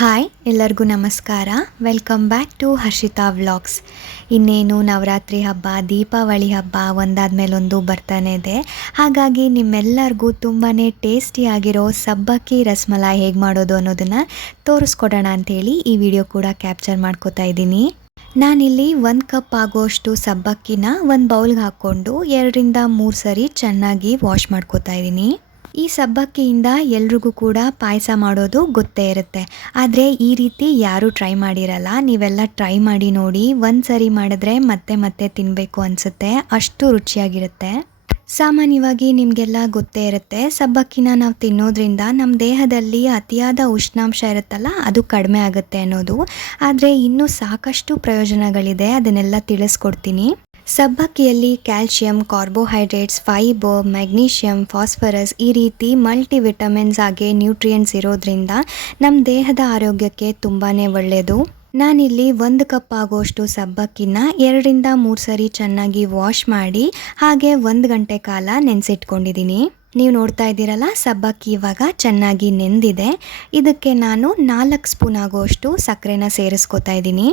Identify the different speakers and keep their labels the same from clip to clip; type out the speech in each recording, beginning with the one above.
Speaker 1: Hi ಎಲ್ಲರಿಗೂ ನಮಸ್ಕಾರ. Welcome back to Harshita vlogs ಇನ್ನೇನು ನವರಾತ್ರಿ ಹಬ್ಬ, ದೀಪಾವಳಿ ಹಬ್ಬ ಒಂದಾದ ಮೇಲೊಂದು ಬರ್ತಾನೆ ಇದೆ. ಹಾಗಾಗಿ ನಿಮ್ಮೆಲ್ಲರಿಗೂ ತುಂಬಾ ಟೇಸ್ಟಿಯಾಗಿರೋ ಸಬ್ಬಕ್ಕಿ ರಸಮಲೈ ಹೇಗೆ ಮಾಡೋದು ಅನ್ನೋದನ್ನು ತೋರಿಸ್ಕೊಡೋಣ ಅಂಥೇಳಿ ಈ ವಿಡಿಯೋ ಕೂಡ ಕ್ಯಾಪ್ಚರ್ ಮಾಡ್ಕೋತಾ ಇದ್ದೀನಿ. ನಾನಿಲ್ಲಿ ಒಂದು ಕಪ್ ಆಗೋಷ್ಟು ಸಬ್ಬಕ್ಕಿನ ಒಂದು ಬೌಲ್ಗೆ ಹಾಕ್ಕೊಂಡು ಎರಡರಿಂದ ಮೂರು ಸರಿ ಚೆನ್ನಾಗಿ ವಾಶ್ ಮಾಡ್ಕೋತಾ ಇದ್ದೀನಿ. ಈ ಸಬ್ಬಕ್ಕಿಯಿಂದ ಎಲ್ರಿಗೂ ಕೂಡ ಪಾಯಸ ಮಾಡೋದು ಗೊತ್ತೇ ಇರುತ್ತೆ. ಆದರೆ ಈ ರೀತಿ ಯಾರೂ ಟ್ರೈ ಮಾಡಿರಲ್ಲ. ನೀವೆಲ್ಲ ಟ್ರೈ ಮಾಡಿ ನೋಡಿ ಒಂದು ಸರಿ ಮಾಡಿದ್ರೆ ಮತ್ತೆ ಮತ್ತೆ ತಿನ್ನಬೇಕು ಅನಿಸುತ್ತೆ. ಅಷ್ಟು ರುಚಿಯಾಗಿರುತ್ತೆ. ಸಾಮಾನ್ಯವಾಗಿ ನಿಮಗೆಲ್ಲ ಗೊತ್ತೇ ಇರುತ್ತೆ, ಸಬ್ಬಕ್ಕಿನ ನಾವು ತಿನ್ನೋದ್ರಿಂದ ನಮ್ಮ ದೇಹದಲ್ಲಿ ಅತಿಯಾದ ಉಷ್ಣಾಂಶ ಇರುತ್ತಲ್ಲ, ಅದು ಕಡಿಮೆ ಆಗುತ್ತೆ ಅನ್ನೋದು. ಆದರೆ ಇನ್ನೂ ಸಾಕಷ್ಟು ಪ್ರಯೋಜನಗಳಿದೆ, ಅದನ್ನೆಲ್ಲ ತಿಳಿಸ್ಕೊಡ್ತೀನಿ. ಸಬ್ಬಕ್ಕಿಯಲ್ಲಿ calcium, carbohydrates, fibre magnesium phosphorus ಈ ರೀತಿ ಮಲ್ಟಿ ವಿಟಮಿನ್ಸ್ ಹಾಗೆ ನ್ಯೂಟ್ರಿಯೆಂಟ್ಸ್ ಇರೋದ್ರಿಂದ ನಮ್ಮ ದೇಹದ ಆರೋಗ್ಯಕ್ಕೆ ತುಂಬಾ ಒಳ್ಳೆಯದು ನಾನಿಲ್ಲಿ ಒಂದು ಕಪ್ ಆಗೋಷ್ಟು ಸಬ್ಬಕ್ಕಿನ ಎರಡರಿಂದ ಮೂರು ಸರಿ ಚೆನ್ನಾಗಿ ವಾಶ್ ಮಾಡಿ ಹಾಗೆ ಒಂದು ಗಂಟೆ ಕಾಲ ನೆನೆಸಿಟ್ಕೊಂಡಿದ್ದೀನಿ ನೀವು ನೋಡ್ತಾ ಇದ್ದೀರಲ್ಲ, ಸಬ್ಬಕ್ಕಿ ಇವಾಗ ಚೆನ್ನಾಗಿ ನೆಂದಿದೆ. ಇದಕ್ಕೆ ನಾನು ನಾಲ್ಕು ಸ್ಪೂನ್ ಆಗೋಷ್ಟು ಸಕ್ಕರೆನ ಸೇರಿಸ್ಕೊತಾ ಇದ್ದೀನಿ.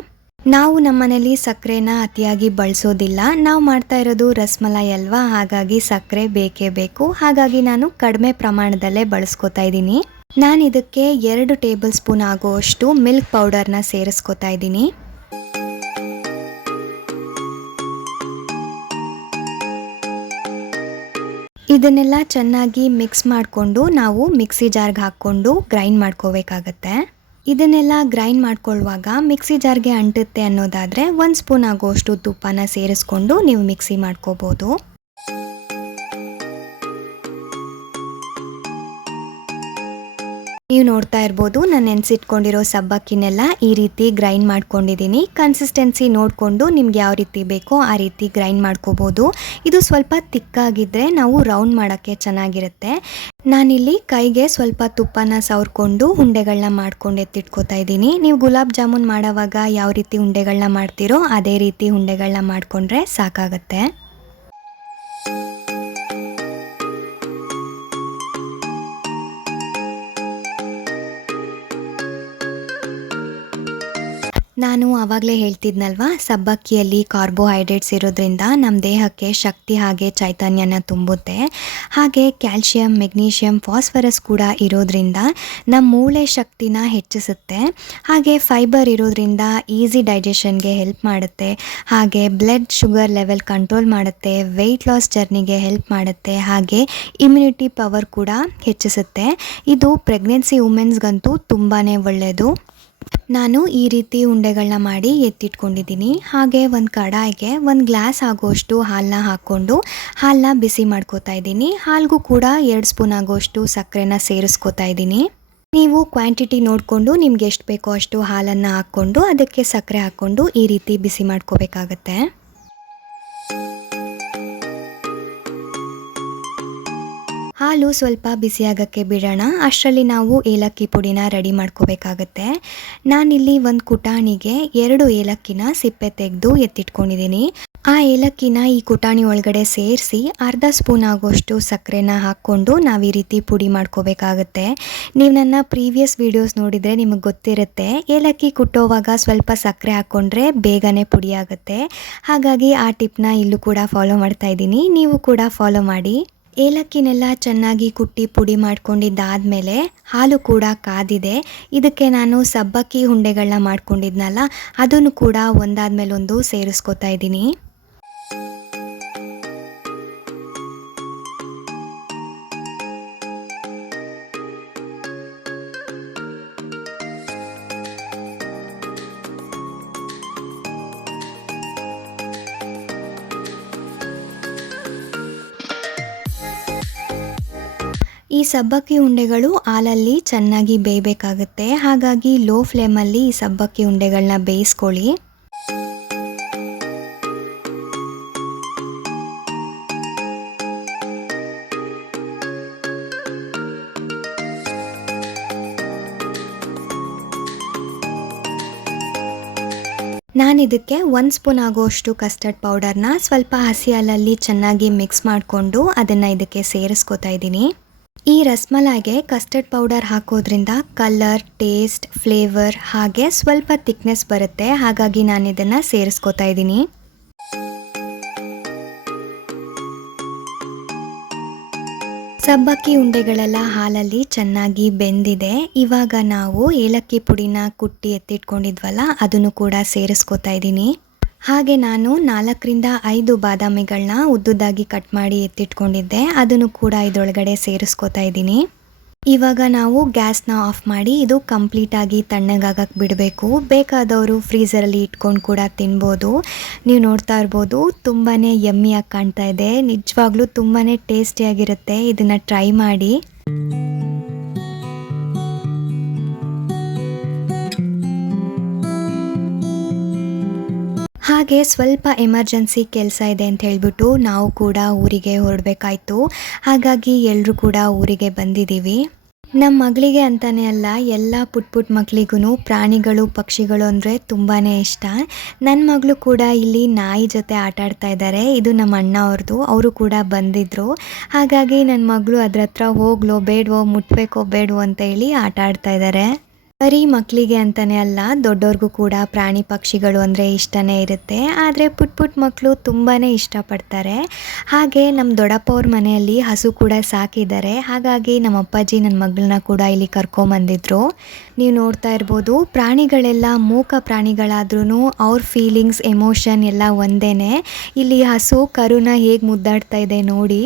Speaker 1: ನಾವು ನಮ್ಮನೇಲಿ ಸಕ್ಕರೆನ ಅತಿಯಾಗಿ ಬಳಸೋದಿಲ್ಲ. ನಾವು ಮಾಡ್ತಾ ಇರೋದು ರಸಮಲೈ ಅಲ್ವಾ? ಹಾಗಾಗಿ ಸಕ್ಕರೆ ಬೇಕೇ ಬೇಕು. ಹಾಗಾಗಿ ನಾನು ಕಡಿಮೆ ಪ್ರಮಾಣದಲ್ಲೇ ಬಳಸ್ಕೊತಾ ಇದ್ದೀನಿ. ನಾನು ಇದಕ್ಕೆ ಎರಡು ಟೇಬಲ್ ಸ್ಪೂನ್ ಆಗುವಷ್ಟು ಮಿಲ್ಕ್ ಪೌಡರ್ನ ಸೇರಿಸ್ಕೊತಾ ಇದ್ದೀನಿ. ಇದನ್ನೆಲ್ಲ ಚೆನ್ನಾಗಿ ಮಿಕ್ಸ್ ಮಾಡಿಕೊಂಡು ನಾವು ಮಿಕ್ಸಿ ಜಾರ್ಗೆ ಹಾಕ್ಕೊಂಡು ಗ್ರೈಂಡ್ ಮಾಡ್ಕೋಬೇಕಾಗತ್ತೆ. ಇದನ್ನೆಲ್ಲ ಗ್ರೈಂಡ್ ಮಾಡ್ಕೊಳ್ಳುವಾಗ ಮಿಕ್ಸಿ ಜಾರ್ಗೆ ಅಂಟುತ್ತೆ ಅನ್ನೋದಾದರೆ ಒಂದು ಸ್ಪೂನ್ ಆಗೋಷ್ಟು ತುಪ್ಪನ ಸೇರಿಸ್ಕೊಂಡು ನೀವು ಮಿಕ್ಸಿ ಮಾಡ್ಕೋಬೋದು. ನೀವು ನೋಡ್ತಾ ಇರ್ಬೋದು, ನಾನು ನೆನೆಸಿಟ್ಕೊಂಡಿರೋ ಸಬ್ಬಕ್ಕಿನೆಲ್ಲ ಈ ರೀತಿ ಗ್ರೈಂಡ್ ಮಾಡ್ಕೊಂಡಿದ್ದೀನಿ. ಕನ್ಸಿಸ್ಟೆನ್ಸಿ ನೋಡಿಕೊಂಡು ನಿಮ್ಗೆ ಯಾವ ರೀತಿ ಬೇಕೋ ಆ ರೀತಿ ಗ್ರೈಂಡ್ ಮಾಡ್ಕೋಬೋದು. ಇದು ಸ್ವಲ್ಪ ತಿಕ್ಕಾಗಿದ್ದರೆ ನಾವು ರೌಂಡ್ ಮಾಡೋಕ್ಕೆ ಚೆನ್ನಾಗಿರುತ್ತೆ. ನಾನಿಲ್ಲಿ ಕೈಗೆ ಸ್ವಲ್ಪ ತುಪ್ಪನ ಸವರ್ಕೊಂಡು ಉಂಡೆಗಳನ್ನ ಮಾಡ್ಕೊಂಡು ಎತ್ತಿಟ್ಕೋತಾ ಇದ್ದೀನಿ. ನೀವು ಗುಲಾಬ್ ಜಾಮೂನ್ ಮಾಡೋವಾಗ ಯಾವ ರೀತಿ ಉಂಡೆಗಳನ್ನ ಮಾಡ್ತೀರೋ ಅದೇ ರೀತಿ ಉಂಡೆಗಳನ್ನ ಮಾಡಿಕೊಂಡ್ರೆ ಸಾಕಾಗತ್ತೆ. ನಾನು ಆವಾಗಲೇ ಹೇಳ್ತಿದ್ನಲ್ವಾ, ಸಬ್ಬಕ್ಕಿಯಲ್ಲಿ ಕಾರ್ಬೋಹೈಡ್ರೇಟ್ಸ್ ಇರೋದ್ರಿಂದ ನಮ್ಮ ದೇಹಕ್ಕೆ ಶಕ್ತಿ ಹಾಗೆ ಚೈತನ್ಯನ ತುಂಬುತ್ತೆ. ಹಾಗೆ ಕ್ಯಾಲ್ಶಿಯಂ, ಮೆಗ್ನೀಷಿಯಂ, ಫಾಸ್ಫರಸ್ ಕೂಡ ಇರೋದ್ರಿಂದ ನಮ್ಮ ಮೂಳೆ ಶಕ್ತಿನ ಹೆಚ್ಚಿಸುತ್ತೆ. ಹಾಗೆ ಫೈಬರ್ ಇರೋದ್ರಿಂದ ಈಸಿ ಡೈಜೆಷನ್ಗೆ ಹೆಲ್ಪ್ ಮಾಡುತ್ತೆ. ಹಾಗೆ ಬ್ಲಡ್ ಶುಗರ್ ಲೆವೆಲ್ ಕಂಟ್ರೋಲ್ ಮಾಡುತ್ತೆ, ವೆಯ್ಟ್ ಲಾಸ್ ಜರ್ನಿಗೆ ಹೆಲ್ಪ್ ಮಾಡುತ್ತೆ, ಹಾಗೆ ಇಮ್ಯುನಿಟಿ ಪವರ್ ಕೂಡ ಹೆಚ್ಚಿಸುತ್ತೆ. ಇದು ಪ್ರೆಗ್ನೆನ್ಸಿ ವುಮೆನ್ಸ್ಗಂತೂ ತುಂಬಾ ಒಳ್ಳೆಯದು ನಾನು ಈ ರೀತಿ ಉಂಡೆಗಳನ್ನ ಮಾಡಿ ಎತ್ತಿಟ್ಕೊಂಡಿದ್ದೀನಿ. ಹಾಗೆ ಒಂದು ಕಡಾಯಿಗೆ ಒಂದು ಗ್ಲಾಸ್ ಆಗೋಷ್ಟು ಹಾಲನ್ನ ಹಾಕ್ಕೊಂಡು ಹಾಲನ್ನ ಬಿಸಿ ಮಾಡ್ಕೋತಾ ಇದ್ದೀನಿ. ಹಾಲಿಗೂ ಕೂಡ ಎರಡು ಸ್ಪೂನ್ ಆಗೋಷ್ಟು ಸಕ್ಕರೆನ ಸೇರಿಸ್ಕೋತಾ ಇದ್ದೀನಿ. ನೀವು ಕ್ವಾಂಟಿಟಿ ನೋಡಿಕೊಂಡು ನಿಮ್ಗೆ ಎಷ್ಟು ಬೇಕೋ ಅಷ್ಟು ಹಾಲನ್ನು ಹಾಕ್ಕೊಂಡು ಅದಕ್ಕೆ ಸಕ್ಕರೆ ಹಾಕ್ಕೊಂಡು ಈ ರೀತಿ ಬಿಸಿ ಮಾಡ್ಕೋಬೇಕಾಗತ್ತೆ. ಹಾಲು ಸ್ವಲ್ಪ ಬಿಸಿಯಾಗಕ್ಕೆ ಬಿಡೋಣ. ಅಷ್ಟರಲ್ಲಿ ನಾವು ಏಲಕ್ಕಿ ಪುಡಿನ ರೆಡಿ ಮಾಡ್ಕೋಬೇಕಾಗತ್ತೆ. ನಾನಿಲ್ಲಿ ಒಂದು ಕುಟಾಣಿಗೆ ಎರಡು ಏಲಕ್ಕಿನ ಸಿಪ್ಪೆ ತೆಗೆದು ಎತ್ತಿಟ್ಕೊಂಡಿದ್ದೀನಿ. ಆ ಏಲಕ್ಕಿನ ಈ ಕುಟಾಣಿ ಒಳಗಡೆ ಸೇರಿಸಿ ಅರ್ಧ ಸ್ಪೂನ್ ಆಗೋಷ್ಟು ಸಕ್ಕರೆನ ಹಾಕ್ಕೊಂಡು ನಾವು ಈ ರೀತಿ ಪುಡಿ ಮಾಡ್ಕೋಬೇಕಾಗತ್ತೆ. ನೀವು ನನ್ನ ಪ್ರೀವಿಯಸ್ ವೀಡಿಯೋಸ್ ನೋಡಿದರೆ ನಿಮಗೆ ಗೊತ್ತಿರುತ್ತೆ, ಏಲಕ್ಕಿ ಕುಟ್ಟೋವಾಗ ಸ್ವಲ್ಪ ಸಕ್ಕರೆ ಹಾಕ್ಕೊಂಡ್ರೆ ಬೇಗನೆ ಪುಡಿ ಆಗುತ್ತೆ. ಹಾಗಾಗಿ ಆ ಟಿಪ್ನ ಇಲ್ಲೂ ಕೂಡ ಫಾಲೋ ಮಾಡ್ತಾ ಇದ್ದೀನಿ. ನೀವು ಕೂಡ ಫಾಲೋ ಮಾಡಿ. ಏಲಕ್ಕಿನೆಲ್ಲ ಚೆನ್ನಾಗಿ ಕುಟ್ಟಿ ಪುಡಿ ಮಾಡ್ಕೊಂಡಿದ್ದಾದಮೇಲೆ ಹಾಲು ಕೂಡ ಕಾದಿದೆ. ಇದಕ್ಕೆ ನಾನು ಸಬ್ಬಕ್ಕಿ ಉಂಡೆಗಳನ್ನ ಮಾಡ್ಕೊಂಡಿದ್ನಲ್ಲ, ಅದನ್ನು ಕೂಡ ಒಂದಾದ್ಮೇಲೊಂದು ಸೇರಿಸ್ಕೊತಾ ಇದ್ದೀನಿ. ಈ ಸಬ್ಬಕ್ಕಿ ಉಂಡೆಗಳು ಹಾಲಲ್ಲಿ ಚೆನ್ನಾಗಿ ಬೇಯಬೇಕಾಗುತ್ತೆ. ಹಾಗಾಗಿ ಲೋ ಫ್ಲೇಮಲ್ಲಿ ಈ ಸಬ್ಬಕ್ಕಿ ಉಂಡೆಗಳನ್ನ ಬೇಯಿಸ್ಕೊಳ್ಳಿ. ನಾನು ಇದಕ್ಕೆ ಒಂದು ಸ್ಪೂನ್ ಆಗೋಷ್ಟು ಕಸ್ಟರ್ಡ್ ಪೌಡರ್ನ ಸ್ವಲ್ಪ ಹಸಿ ಹಾಲಲ್ಲಿ ಚೆನ್ನಾಗಿ ಮಿಕ್ಸ್ ಮಾಡಿಕೊಂಡು ಅದನ್ನು ಇದಕ್ಕೆ ಸೇರಿಸ್ಕೊತಾ ಇದ್ದೀನಿ. ಈ ರಸ್ಮಲಾಯ್ಗೆ ಕಸ್ಟರ್ಡ್ ಪೌಡರ್ ಹಾಕೋದ್ರಿಂದ ಕಲರ್ ಟೇಸ್ಟ್ ಫ್ಲೇವರ್ ಹಾಗೆ ಸ್ವಲ್ಪ ತಿಕ್ನೆಸ್ ಬರುತ್ತೆ. ಹಾಗಾಗಿ ನಾನು ಇದನ್ನು ಸೇರಿಸ್ಕೊತಾ ಇದ್ದೀನಿ. ಸಬ್ಬಕ್ಕಿ ಉಂಡೆಗಳೆಲ್ಲ ಹಾಲಲ್ಲಿ ಚೆನ್ನಾಗಿ ಬೆಂದಿದೆ. ಇವಾಗ ನಾವು ಏಲಕ್ಕಿ ಪುಡಿನ ಕುಟ್ಟಿ ಎತ್ತಿಟ್ಕೊಂಡಿದ್ವಲ್ಲ, ಅದನ್ನು ಕೂಡ ಸೇರಿಸ್ಕೊತಾ ಇದ್ದೀನಿ. ಹಾಗೆ ನಾನು ನಾಲ್ಕರಿಂದ ಐದು ಬಾದಾಮಿಗಳನ್ನ ಉದ್ದುದ್ದಾಗಿ ಕಟ್ ಮಾಡಿ ಎತ್ತಿಟ್ಕೊಂಡಿದ್ದೆ. ಅದನ್ನು ಕೂಡ ಇದರೊಳಗಡೆ ಸೇರಿಸ್ಕೊತಾ ಇದ್ದೀನಿ. ಇವಾಗ ನಾವು ಗ್ಯಾಸ್ನ ಆಫ್ ಮಾಡಿ ಇದು ಕಂಪ್ಲೀಟಾಗಿ ತಣ್ಣಗಾಗಕ್ಕೆ ಬಿಡಬೇಕು. ಬೇಕಾದವರು ಫ್ರೀಸರಲ್ಲಿ ಇಟ್ಕೊಂಡು ಕೂಡ ತಿನ್ಬೋದು. ನೀವು ನೋಡ್ತಾ ಇರ್ಬೋದು ತುಂಬಾ ಯಮ್ಮಿಯಾಗಿ ಕಾಣ್ತಾ ಇದೆ. ನಿಜವಾಗ್ಲೂ ತುಂಬಾ ಟೇಸ್ಟಿಯಾಗಿರುತ್ತೆ. ಇದನ್ನು ಟ್ರೈ ಮಾಡಿ. ಹಾಗೆ ಸ್ವಲ್ಪ ಎಮರ್ಜೆನ್ಸಿ ಕೆಲಸ ಇದೆ ಅಂತ ಹೇಳ್ಬಿಟ್ಟು ನಾವು ಕೂಡ ಊರಿಗೆ ಹೊರಡಬೇಕಾಯ್ತು. ಹಾಗಾಗಿ ಎಲ್ಲರೂ ಕೂಡ ಊರಿಗೆ ಬಂದಿದ್ದೀವಿ. ನಮ್ಮ ಮಗಳಿಗೆ ಅಂತಲೇ ಅಲ್ಲ, ಎಲ್ಲ ಪುಟ್ ಪುಟ್ ಮಕ್ಕಳಿಗೂ ಪ್ರಾಣಿಗಳು, ಪಕ್ಷಿಗಳು ಅಂದರೆ ತುಂಬಾ ಇಷ್ಟ. ನನ್ನ ಮಗಳು ಕೂಡ ಇಲ್ಲಿ ನಾಯಿ ಜೊತೆ ಆಟ ಆಡ್ತಾ ಇದ್ದಾರೆ ಇದು ನಮ್ಮ ಅಣ್ಣ ಅವ್ರದ್ದು ಅವರು ಕೂಡ ಬಂದಿದ್ದರು ಹಾಗಾಗಿ ನನ್ನ ಮಗಳು ಅದ್ರ ಹತ್ರ ಹೋಗ್ಲೋ, ಬೇಡವೋ, ಮುಟ್ಬೇಕೋ, ಬೇಡವೋ ಅಂತ ಹೇಳಿ ಆಟ ಆಡ್ತಾ ಇದ್ದಾರೆ ಬರೀ ಮಕ್ಕಳಿಗೆ ಅಂತಲೇ ಅಲ್ಲ ದೊಡ್ಡವ್ರಿಗೂ ಕೂಡ ಪ್ರಾಣಿ ಪಕ್ಷಿಗಳು ಅಂದರೆ ಇಷ್ಟನೇ ಇರುತ್ತೆ. ಆದರೆ ಪುಟ್ ಪುಟ್ ಮಕ್ಕಳು ತುಂಬಾ ಇಷ್ಟಪಡ್ತಾರೆ. ಹಾಗೆ ನಮ್ಮ ದೊಡ್ಡಪ್ಪ ಅವ್ರ ಮನೆಯಲ್ಲಿ ಹಸು ಕೂಡ ಸಾಕಿದ್ದಾರೆ. ಹಾಗಾಗಿ ನಮ್ಮ ಅಪ್ಪಾಜಿ ನನ್ನ ಮಗಳನ್ನ ಕೂಡ ಇಲ್ಲಿ ಕರ್ಕೊಂಬಂದಿದ್ರು ನೀವು ನೋಡ್ತಾ ಇರ್ಬೋದು, ಪ್ರಾಣಿಗಳೆಲ್ಲ ಮೂಕ ಪ್ರಾಣಿಗಳಾದ್ರೂ ಅವ್ರ ಫೀಲಿಂಗ್ಸ್ ಎಮೋಷನ್ ಎಲ್ಲ ಒಂದೇ ಇಲ್ಲಿ ಹಸು, ಕರುನ ಹೇಗೆ ಮುದ್ದಾಡ್ತಾ ಇದೆ ನೋಡಿ.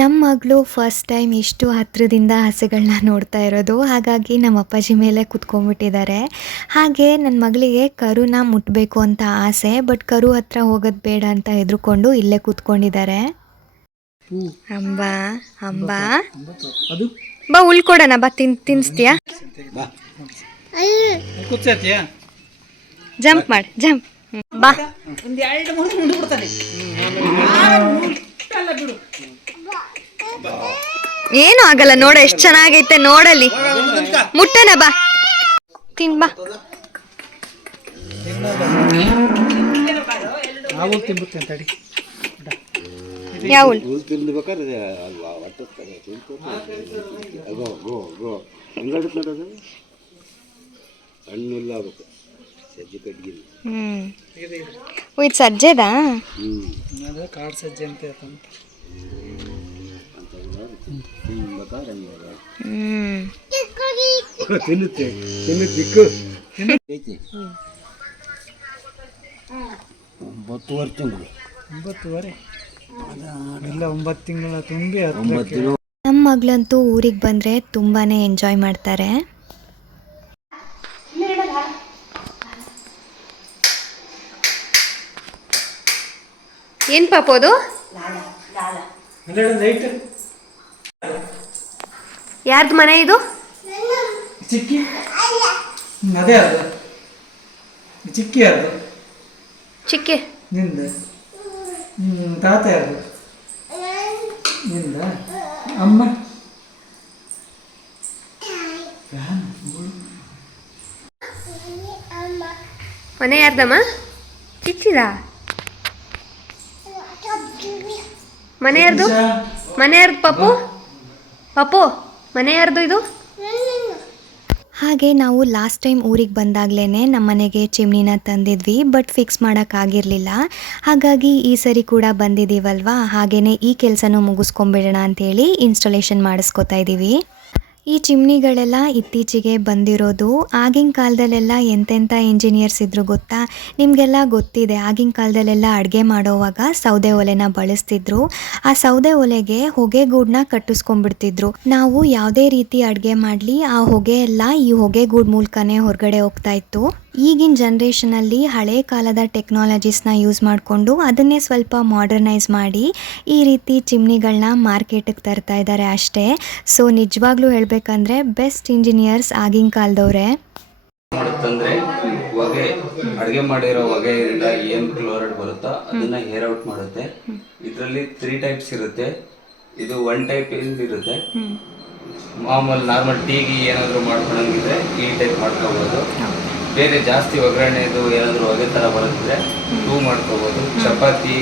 Speaker 1: ನಮ್ಮ ಮಗಳು ಫಸ್ಟ್ ಟೈಮ್ ಇಷ್ಟು ಹತ್ರದಿಂದ ಹಸುಗಳನ್ನ ನೋಡ್ತಾ ಇರೋದು. ಹಾಗಾಗಿ ನಮ್ಮ ಅಪ್ಪಾಜಿ ಮೇಲೆ ಕುತ್ಕೊಂಡ್ಬಿಟ್ಟಿದ್ದಾರೆ. ಹಾಗೆ ನನ್ನ ಮಗಳಿಗೆ ಕರುನ ಮುಟ್ಟಬೇಕು ಅಂತ ಆಸೆ ಬಟ್ ಕರು ಹತ್ರ ಹೋಗೋದು ಬೇಡ ಅಂತ ಹೆದರ್ಕೊಂಡು ಇಲ್ಲೇ ಕೂತ್ಕೊಂಡಿದ್ದಾರೆ. ಅಂಬಾ ಅಂಬ. ಬಾ ಉಳ್ಕೊಡೋಣ ಬಾ ತಿನ್ ತಿನ್ಸ್ತೀಯಾ?
Speaker 2: ಕೂತ್ಸತ್ಯಾ
Speaker 1: ಜಂಪ್ ಮಾಡಿ ಜಂಪ್ ಬಾ.
Speaker 2: ಒಂದು ಎರಡು ಮೂರು ಮುಂದೆ ಬಿಡ್ತಾನೆ ಬಿಡು.
Speaker 1: ಏನು ಆಗಲ್ಲ ನೋಡ ಎಷ್ಟು ಚೆನ್ನಾಗೈತೆ ನೋಡಲ್ಲಿ. ಮುಟ್ಟನ ಬಾ. ತಿನ್ ಬಾ.
Speaker 2: ನಾವು ತಿಂಬುತ್ತೆ ತಡಿ.
Speaker 1: ಯಾವ
Speaker 3: ಹುಲ್ ಅಲ್ವಾ? ಒಟ್ಟಿಸ್ತಾರೆ ಗೋ ಗೋ ಗೋ. ಹೆಂಗಾಗುತ್ತೆ ನೋಡೋದು ಹಣ್ಣುಲ್ಲ ಆಗ್ಬೇಕು. ಸಜ್ಜಿ ಕಡ್ಗಿಲ್ಲ
Speaker 1: ಹ್ಮ್. ಓ, ಇದು ಸಜ್ಜೆದಾ?
Speaker 3: ಹ್ಞೂ
Speaker 2: ಅದು ಕಾಡು ಸಜ್ಜೆ ಅಂತ
Speaker 3: ತಿನ್ನುತ್ತೆ ತಿನ್ನು ತಿಕ್ಕು ಐತಿ ಒಂಬತ್ತುವರೆ ತಿಂಗಳು
Speaker 2: ಒಂಬತ್ತುವರೆ ಇಲ್ಲ ಒಂಬತ್ತು ತಿಂಗಳ ತುಂಬಿ
Speaker 3: ಒಂಬತ್ತು
Speaker 1: ನಮ್ಮ ಮಗಳಂತೂ ಊರಿಗೆ ಬಂದರೆ ತುಂಬಾ ಎಂಜಾಯ್ ಮಾಡ್ತಾರೆ. ಏನು ಪಾಪೋದು ಯಾರ್ದು ಮನೆ ಇದು?
Speaker 2: ಚಿಕ್ಕಿ. ಅದೇ ಅದು. ಚಿಕ್ಕಿ ಅದು
Speaker 1: ಚಿಕ್ಕಿ.
Speaker 2: ನಿಂದ. ತಾತ ಯಾರು ನಿಂದ? ಅಮ್ಮ?
Speaker 1: ಮನೆ ಯಾರ್ದಮ್ಮ? ಚಿಕ್ಕಿದ? ಮನೆ ಯಾರ್ದು? ಮನೆ ಯಾರ್ದು ಪಪ್ಪು? ಪಪ್ಪು? ಮನೆ ಯಾರ್ದು ಇದು? ಹಾಗೆ ನಾವು ಲಾಸ್ಟ್ ಟೈಮ್ ಊರಿಗೆ ಬಂದಾಗ್ಲೇ ನಮ್ಮ ಮನೆಗೆ ಚಿಮ್ನಿನ ತಂದಿದ್ವಿ ಬಟ್ ಫಿಕ್ಸ್ ಮಾಡೋಕ್ಕಾಗಿರಲಿಲ್ಲ ಹಾಗಾಗಿ ಈ ಸರಿ ಕೂಡ ಬಂದಿದ್ದೀವಲ್ವಾ ಹಾಗೆಯೇ ಈ ಕೆಲಸನೂ ಮುಗಿಸ್ಕೊಂಬಿಡೋಣ ಅಂತೇಳಿ ಇನ್ಸ್ಟಾಲೇಷನ್ ಮಾಡಿಸ್ಕೊತಾ ಇದ್ದೀವಿ ಈ ಚಿಮ್ನಿಗಳೆಲ್ಲ ಇತ್ತೀಚೆಗೆ ಬಂದಿರೋದು. ಆಗಿನ ಕಾಲದಲ್ಲೆಲ್ಲ ಎಂತೆಂಥ ಇಂಜಿನಿಯರ್ಸ್ ಇದ್ರು ಗೊತ್ತಾ? ನಿಮಗೆಲ್ಲ ಗೊತ್ತಿದೆ, ಆಗಿನ ಕಾಲದಲ್ಲೆಲ್ಲ ಅಡುಗೆ ಮಾಡೋವಾಗ ಸೌದೆ ಒಲೆನ ಬಳಸ್ತಿದ್ರು. ಆ ಸೌದೆ ಒಲೆಗೆ ಹೊಗೆಗೂಡನ್ನ ಕಟ್ಟಿಸ್ಕೊಂಡ್ಬಿಡ್ತಿದ್ರು. ನಾವು ಯಾವುದೇ ರೀತಿ ಅಡುಗೆ ಮಾಡಲಿ, ಆ ಹೊಗೆ ಎಲ್ಲ ಈ ಹೊಗೆಗೂಡ್ ಮೂಲಕನೇ ಹೊರಗಡೆ ಹೋಗ್ತಾ ಇತ್ತು. ಈಗಿನ ಜನ್ರೇಷನಲ್ಲಿ ಹಳೆ ಕಾಲದ ಟೆಕ್ನಾಲಜೀಸ್ನ ಯೂಸ್ ಮಾಡಿಕೊಂಡು ಅದನ್ನೇ ಸ್ವಲ್ಪ ಮಾಡರ್ನೈಸ್ ಮಾಡಿ ಈ ರೀತಿ ಚಿಮ್ನಿಗಳನ್ನ ಮಾರ್ಕೆಟಿಗೆ ತರ್ತಾ ಇದ್ದಾರೆ ಅಷ್ಟೇ. ಸೊ ನಿಜವಾಗ್ಲೂ ಹೇಳಬೇಕಂದ್ರೆ ಬೆಸ್ಟ್ ಇಂಜಿನಿಯರ್ಸ್ ಆಗಿನ ಕಾಲದವ್ರೆ.
Speaker 4: ಮಾಡುತ್ತಂದ್ರೆ ಹೊಗೆ, ಅಡುಗೆ ಮಾಡಿರೋ ಹೊಗೆಯಿಂದ ಏನು ಕ್ಲೋರೈಡ್ ಬರುತ್ತಾ ಅದನ್ನ ಹೇರ್ ಔಟ್ ಮಾಡುತ್ತೆ. ಇದರಲ್ಲಿ ತ್ರೀ ಟೈಪ್ಸ್ ಇರುತ್ತೆ. ಇದು ಒನ್ ಟೈಪ್ ಇರುತ್ತೆ. ಮಾಮೂಲಿ ನಾರ್ಮಲ್ ಟೀಗೆ ಏನಾದರೂ ಮಾಡ್ಕೊಳಂಗಿದ್ರೆ ಈ ಟೈಪ್ ಮಾಡ್ಕೋಬೋದು. ಬೇರೆ ಜಾಸ್ತಿ ಒಗ್ಗರಣೆದು ಏನಾದರೂ ಹೊಗೆ ಥರ ಬರೋದಿದ್ರೆ ಟೂ ಮಾಡ್ಕೋಬೋದು. ಚಪಾತಿ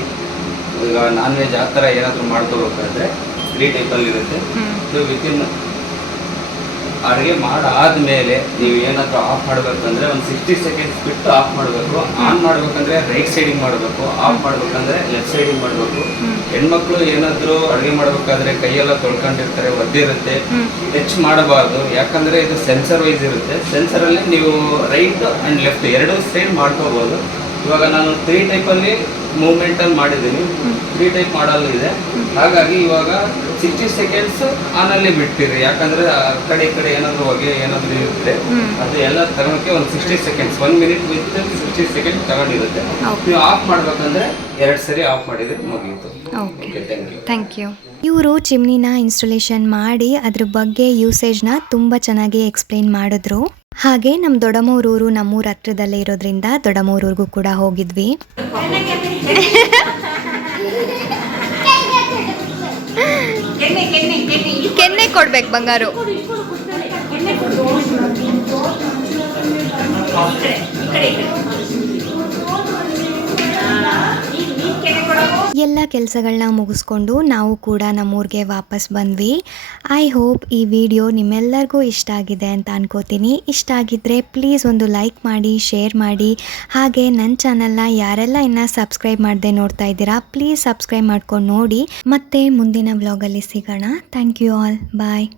Speaker 4: ಈಗ ನಾನ್ ವೆಜ್ ಆ ಥರ ಏನಾದರೂ ಮಾಡ್ಕೋಬೇಕಾದ್ರೆ ತ್ರೀ ಟೈಪಲ್ಲಿ ಇರುತ್ತೆ ಸೊ ವಿತಿನ್ ಅಡುಗೆ ಮಾಡಾದ್ಮೇಲೆ ನೀವು ಏನಾದರೂ ಆಫ್ ಮಾಡಬೇಕಂದ್ರೆ ಒಂದು ಸಿಕ್ಸ್ಟಿ ಸೆಕೆಂಡ್ಸ್ ಬಿಟ್ಟು ಆಫ್ ಮಾಡಬೇಕು. ಆನ್ ಮಾಡ್ಬೇಕಂದ್ರೆ ರೈಟ್ ಸೈಡಿಂಗ್ ಮಾಡಬೇಕು. ಆಫ್ ಮಾಡ್ಬೇಕಂದ್ರೆ ಲೆಫ್ಟ್ ಸೈಡಿಂಗ್ ಮಾಡಬೇಕು. ಹೆಣ್ಮಕ್ಳು ಏನಾದರೂ ಅಡುಗೆ ಮಾಡಬೇಕಾದ್ರೆ ಕೈಯೆಲ್ಲ ತೊಳ್ಕೊಂಡಿರ್ತಾರೆ, ಒದ್ದಿರುತ್ತೆ. ಟಚ್ ಮಾಡಬಾರ್ದು. ಯಾಕಂದ್ರೆ ಇದು ಸೆನ್ಸರ್ ವೈಸ್ ಇರುತ್ತೆ. ಸೆನ್ಸರಲ್ಲಿ ನೀವು ರೈಟ್ ಆ್ಯಂಡ್ ಲೆಫ್ಟ್ ಎರಡೂ ಸೈಡ್ ಮಾಡ್ಕೋಬೋದು. ಇವಾಗ ನಾನು ತ್ರೀ ಟೈಪಲ್ಲಿ ಮೂವ್ಮೆಂಟಲ್ಲಿ ಮಾಡಿದ್ದೀನಿ. ತ್ರೀ ಟೈಪ್ ಮಾಡಲ್ ಇದೆ. ಹಾಗಾಗಿ ಇವಾಗ ಸಿಕ್ಸ್ಟಿ ಸೆಕೆಂಡ್ಸ್ ಆನಲ್ಲಿ ಬಿಡ್ತೀರಿ. ಯಾಕಂದ್ರೆ ಆ ಕಡೆ ಈ ಕಡೆ ಏನಾದ್ರು ಹೊಗೆ ಏನಾದ್ರು ಇರುತ್ತೆ. ಅದು ಎಲ್ಲ ತಗೊಳಕ್ಕೆ ಒಂದು sixty seconds one minute with sixty second ತಗೊಂಡಿರುತ್ತೆ. ನೀವು ಆಫ್ ಮಾಡ್ಬೇಕಂದ್ರೆ ಎರಡು ಸರಿ ಆಫ್ ಮಾಡಿದ್ರೆ ಮುಗಿಯಿತು
Speaker 1: okay
Speaker 4: okay thank you
Speaker 1: thank you ಇವರು ಚಿಮ್ನಿನ ಇನ್ಸ್ಟಾಲೇಷನ್ ಮಾಡಿ ಅದ್ರ ಬಗ್ಗೆ ಯೂಸೇಜ್ನ ತುಂಬ ಚೆನ್ನಾಗಿ ಎಕ್ಸ್ಪ್ಲೇನ್ ಮಾಡಿದ್ರು. ಹಾಗೆ ನಮ್ಮ ದೊಡಮೂರೂರು ನಮ್ಮೂರ ಹತ್ರದಲ್ಲೇ ಇರೋದ್ರಿಂದ ದೊಡ್ಡಮೂರೂರಿಗೂ ಕೂಡ ಹೋಗಿದ್ವಿ. ಕೆನ್ನೆ ಕೊಡ್ಬೇಕು ಬಂಗಾರು. ಎಲ್ಲ ಕೆಲಸಗಳನ್ನ ಮುಗಿಸ್ಕೊಂಡು ನಾವು ಕೂಡ ನಮ್ಮೂರಿಗೆ ವಾಪಸ್ ಬಂದ್ವಿ. ಐ ಹೋಪ್ ಈ ವಿಡಿಯೋ ನಿಮ್ಮೆಲ್ಲರಿಗೂ ಇಷ್ಟ ಆಗಿದೆ ಅಂತ ಅನ್ಕೋತೀನಿ. ಇಷ್ಟ ಆಗಿದ್ದರೆ ಪ್ಲೀಸ್ ಒಂದು ಲೈಕ್ ಮಾಡಿ ಶೇರ್ ಮಾಡಿ. ಹಾಗೆ ನನ್ನ ಚಾನಲ್ನ ಯಾರೆಲ್ಲ ಇನ್ನು ಸಬ್ಸ್ಕ್ರೈಬ್ ಮಾಡದೆ ನೋಡ್ತಾ ಇದ್ದೀರಾ ಪ್ಲೀಸ್ ಸಬ್ಸ್ಕ್ರೈಬ್ ಮಾಡ್ಕೊಂಡು ನೋಡಿ. ಮತ್ತೆ ಮುಂದಿನ ವ್ಲಾಗಲ್ಲಿ ಸಿಗೋಣ. Thank you all bye